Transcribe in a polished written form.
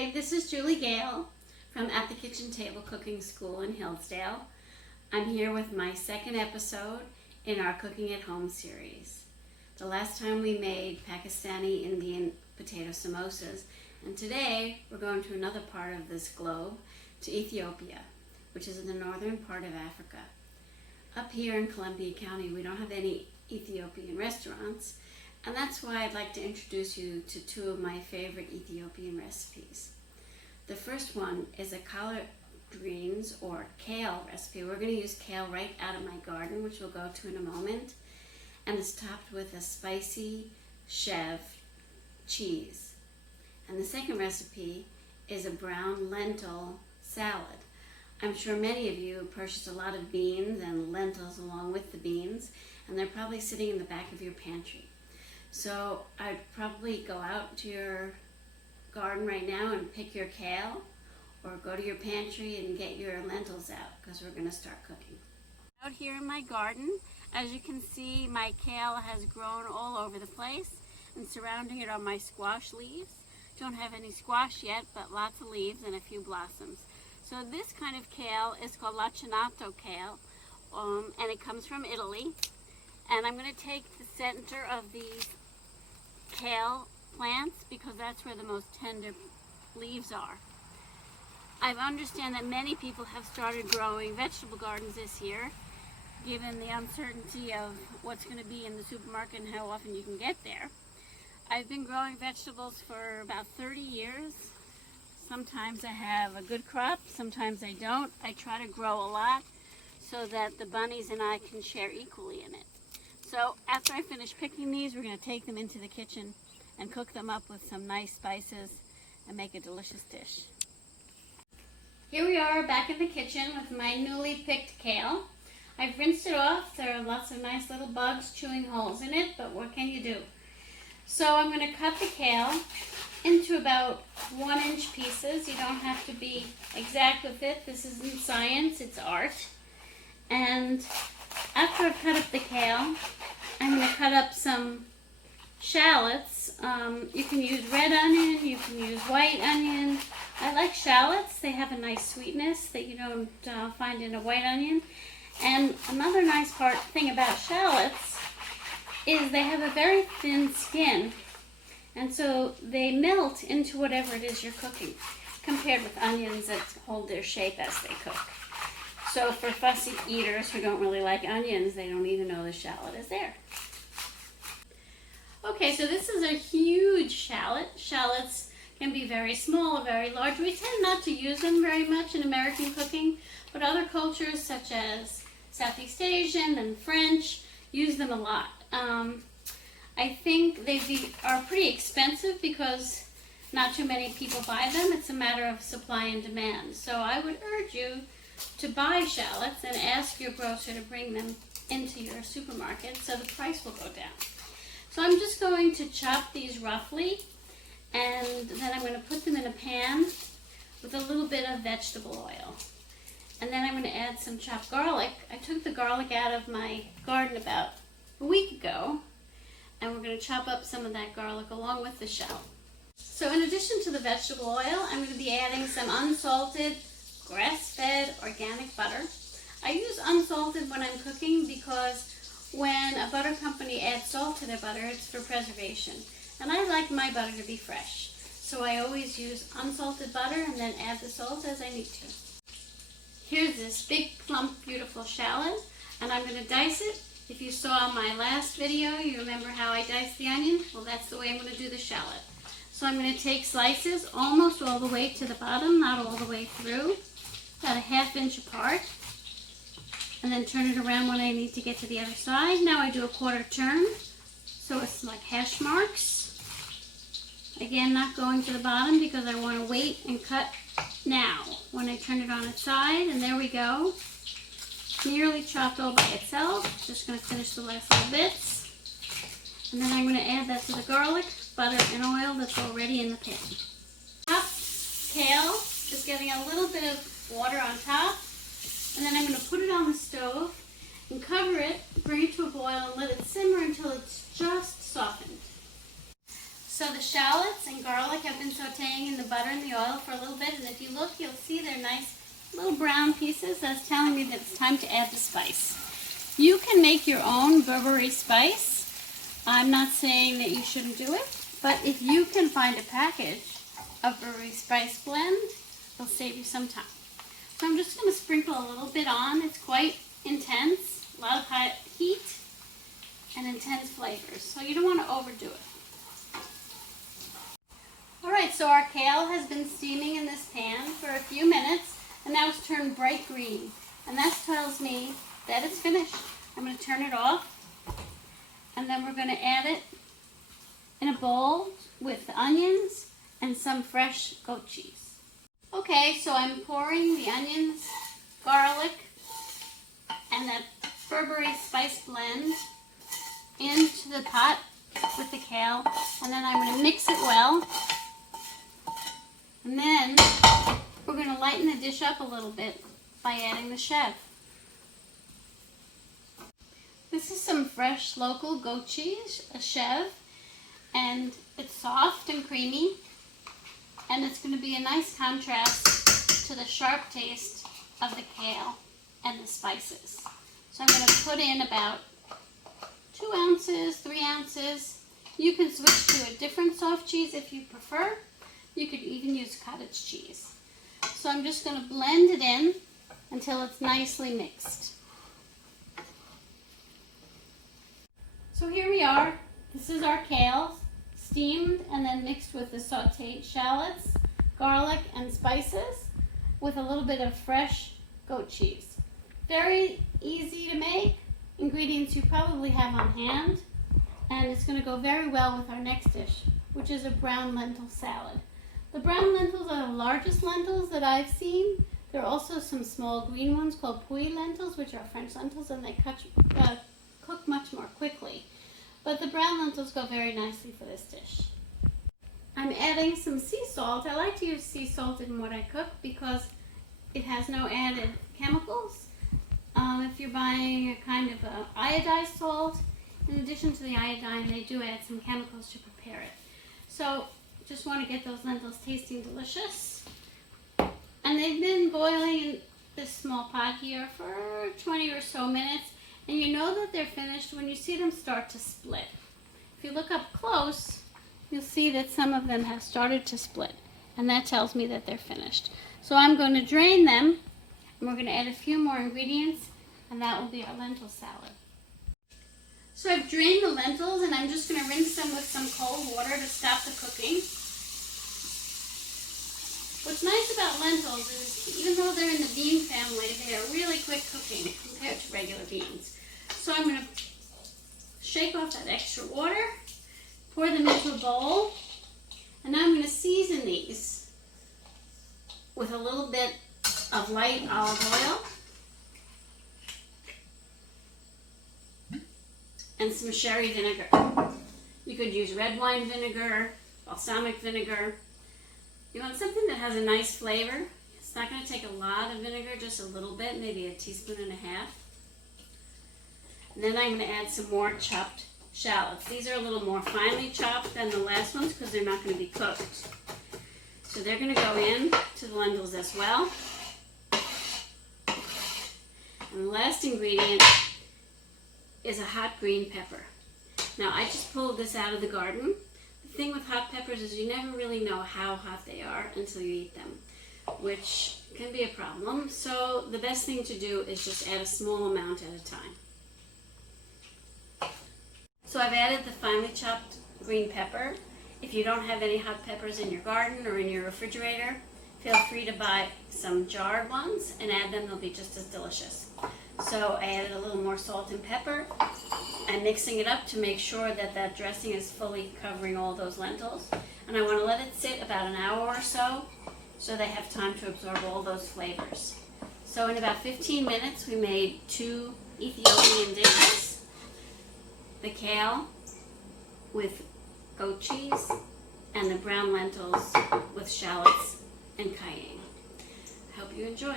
Hi, this is Gale from At the Kitchen Table Cooking School in Hillsdale. I'm here with my second episode in our Cooking at Home series. The last time we made Pakistani Indian potato samosas, and today we're going to another part of this globe, to Ethiopia, which is in the northern part of Africa. Up here in Columbia County, we don't have any Ethiopian restaurants, and that's why I'd like to introduce you to two of my favorite Ethiopian recipes. The first one is a collard greens or kale recipe. We're going to use kale right out of my garden, which we'll go to in a moment, and it's topped with a spicy chev cheese. And the second recipe is a brown lentil salad. I'm sure many of you purchase a lot of beans and lentils along with the beans, and they're probably sitting in the back of your pantry. So I'd probably go out to your garden right now and pick your kale, or go to your pantry and get your lentils out, because we're going to start cooking. Out here in my garden, as you can see, my kale has grown all over the place, and surrounding it are my squash leaves. Don't have any squash yet, but lots of leaves and a few blossoms. So this kind of kale is called lacinato kale, and it comes from Italy. And I'm going to take the center of these kale plants because that's where the most tender leaves are. I understand that many people have started growing vegetable gardens this year, given the uncertainty of what's going to be in the supermarket and how often you can get there. I've been growing vegetables for about 30 years. Sometimes I have a good crop, sometimes I don't. I try to grow a lot so that the bunnies and I can share equally in it. So after I finish picking these, we're going to take them into the kitchen and cook them up with some nice spices and make a delicious dish. Here we are back in the kitchen with my newly picked kale. I've rinsed it off. There are lots of nice little bugs chewing holes in it, but what can you do? So I'm going to cut the kale into about 1-inch pieces. You don't have to be exact with it. This isn't science, it's art. And after I've cut up the kale, I'm going to cut up some shallots. You can use red onion, you can use white onion. I like shallots. They have a nice sweetness that you don't find in a white onion. And another nice thing about shallots is they have a very thin skin, and so they melt into whatever it is you're cooking, compared with onions that hold their shape as they cook. So for fussy eaters who don't really like onions, they don't even know the shallot is there. Okay, so this is a huge shallot. Shallots can be very small or very large. We tend not to use them very much in American cooking, but other cultures such as Southeast Asian and French use them a lot. I think they are pretty expensive because not too many people buy them. It's a matter of supply and demand. So I would urge you to buy shallots and ask your grocer to bring them into your supermarket so the price will go down. So I'm just going to chop these roughly, and then I'm going to put them in a pan with a little bit of vegetable oil. And then I'm going to add some chopped garlic. I took the garlic out of my garden about a week ago, and we're going to chop up some of that garlic along with the shallot. So in addition to the vegetable oil, I'm going to be adding some unsalted, grass-fed organic butter. I use unsalted when I'm cooking because when a butter company adds salt to their butter, it's for preservation. And I like my butter to be fresh. So I always use unsalted butter and then add the salt as I need to. Here's this big, plump, beautiful shallot, and I'm going to dice it. If you saw my last video, you remember how I diced the onion? Well, that's the way I'm going to do the shallot. So I'm going to take slices almost all the way to the bottom, not all the way through, about a 1/2 inch apart, and then turn it around when I need to get to the other side. Now I do a 1/4 turn, so it's like hash marks. Again, not going to the bottom because I want to wait and cut now when I turn it on its side, and there we go. Nearly chopped all by itself. Just going to finish the last little bits. And then I'm going to add that to the garlic, butter, and oil that's already in the pan. Chopped kale, just getting a little bit of water on top. And then I'm going to put it on the stove and cover it, bring it to a boil, and let it simmer until it's just softened. So the shallots and garlic have been sauteing in the butter and the oil for a little bit, and if you look, you'll see they're nice little brown pieces. That's telling me that it's time to add the spice. You can make your own Burberry spice. I'm not saying that you shouldn't do it, but if you can find a package of Burberry spice blend, it'll save you some time. So I'm just going to sprinkle a little bit on. It's quite intense, a lot of high heat and intense flavors, so you don't want to overdo it. Alright, so our kale has been steaming in this pan for a few minutes, and now it's turned bright green. And that tells me that it's finished. I'm going to turn it off, and then we're going to add it in a bowl with the onions and some fresh goat cheese. Okay, so I'm pouring the onions, garlic, and that Burberry spice blend into the pot with the kale, and then I'm going to mix it well. And then we're going to lighten the dish up a little bit by adding the chev. This is some fresh local goat cheese, a chev, and it's soft and creamy, and it's going to be a nice contrast to the sharp taste of the kale and the spices. So I'm going to put in about 2 ounces, 3 ounces. You can switch to a different soft cheese if you prefer. You could even use cottage cheese. So I'm just going to blend it in until it's nicely mixed. So here we are. This is our kale, steamed and then mixed with the sauteed shallots, garlic, and spices with a little bit of fresh goat cheese. Very easy to make. Ingredients you probably have on hand. And it's going to go very well with our next dish, which is a brown lentil salad. The brown lentils are the largest lentils that I've seen. There are also some small green ones called puy lentils, which are French lentils, and they cook much more quickly. But the brown lentils go very nicely for this dish. I'm adding some sea salt. I like to use sea salt in what I cook because it has no added chemicals. If you're buying a kind of iodized salt, in addition to the iodine, they do add some chemicals to prepare it. So just want to get those lentils tasting delicious. And they've been boiling in this small pot here for 20 or so minutes. And you know that they're finished when you see them start to split. If you look up close, you'll see that some of them have started to split. And that tells me that they're finished. So I'm going to drain them, and we're going to add a few more ingredients, and that will be our lentil salad. So I've drained the lentils, and I'm just going to rinse them with some cold water to stop the cooking. What's nice about lentils is, even though they're in the bean family, they are really quick cooking compared to regular beans. So I'm going to shake off that extra water, pour them into a bowl, and now I'm going to season these with a little bit of light olive oil and some sherry vinegar. You could use red wine vinegar, balsamic vinegar. You want something that has a nice flavor. It's not going to take a lot of vinegar, just a little bit, maybe a teaspoon and a half. And then I'm going to add some more chopped shallots. These are a little more finely chopped than the last ones because they're not going to be cooked. So they're going to go in to the lentils as well. And the last ingredient is a hot green pepper. Now I just pulled this out of the garden. The thing with hot peppers is you never really know how hot they are until you eat them, which can be a problem. So the best thing to do is just add a small amount at a time. So I've added the finely chopped green pepper. If you don't have any hot peppers in your garden or in your refrigerator, feel free to buy some jarred ones and add them. They'll be just as delicious. So I added a little more salt and pepper. I'm mixing it up to make sure that that dressing is fully covering all those lentils. And I want to let it sit about an hour or so they have time to absorb all those flavors. So in about 15 minutes we made 2 Ethiopian dishes. The kale with goat cheese and the brown lentils with shallots and cayenne. I hope you enjoy.